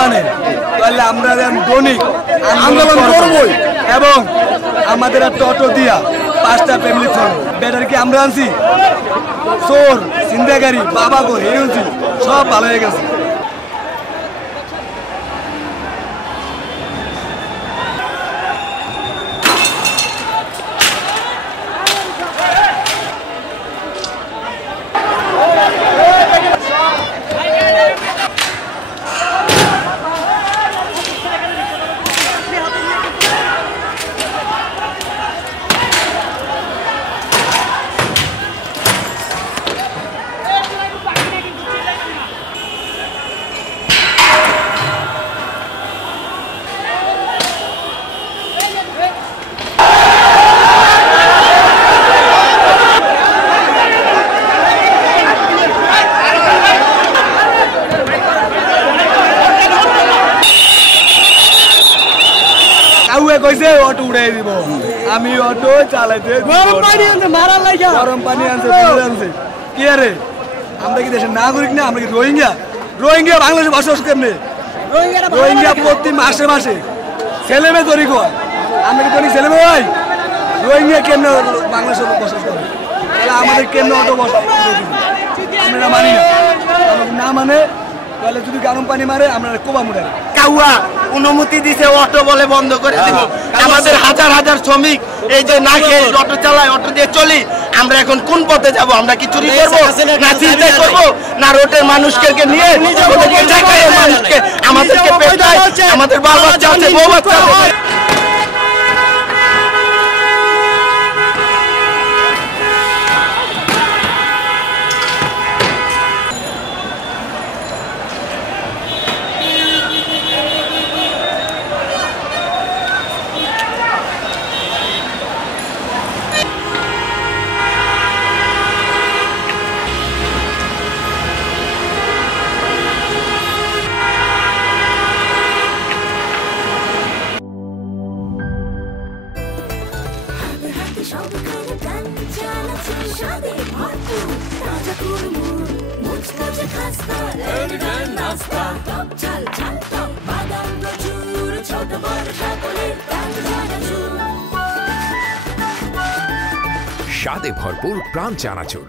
মানে তাহলে আমরা দৈনিক আন্দোলন করবই এবং আমাদের একটা অটো দিয়া 5টা ফ্যামিলি চলবে। ব্যাটারি কি আমরা আনছি? চোর চিন্তাকারী বাবা গো হেরুছি সব ভালো হয়ে গেছে। কইছে অটো উড়াই দিব, আমি অটো চালাইতে গরম পানি আনছে মারার লাগা, গরম পানি আনছে আনছে কি আরে আমরা কি দেশের নাগরিক না? আমরা কি রোহিঙ্গা? রোহিঙ্গা বাংলাদেশে বসবাস কেমনে? রোহিঙ্গা প্রতি মাসে মাসে ছেলে মেয়ে তৈরি কর, আমরা কি তৈরি ছেলে মেয়ে ভাই? রোহিঙ্গা কেমনে বাংলাদেশে বসবাস করে? তাহলে আমাদের কেমনে অটো বসবাস আমরা মানি না, না মানে তাহলে যদি গরম পানি মারে আমরা কোবা মুড়ে কাউয়া অনুমতি দিছে অটো বলে বন্ধ করে দিব। আমাদের হাজার হাজার শ্রমিক এই যে না খেয়ে অটো চালায়, অটো দিয়ে চলি, আমরা এখন কোন পথে যাব? আমরা কি চুরি করবো না চিন্তা করবো না রোডের মানুষকে নিয়ে মানুষকে আমাদেরকে পেটায়, আমাদের বাবা বাচ্চা আছে বউ বাচ্চা আছে। স্বাদে ভরপুর প্রাণ চানাচুর।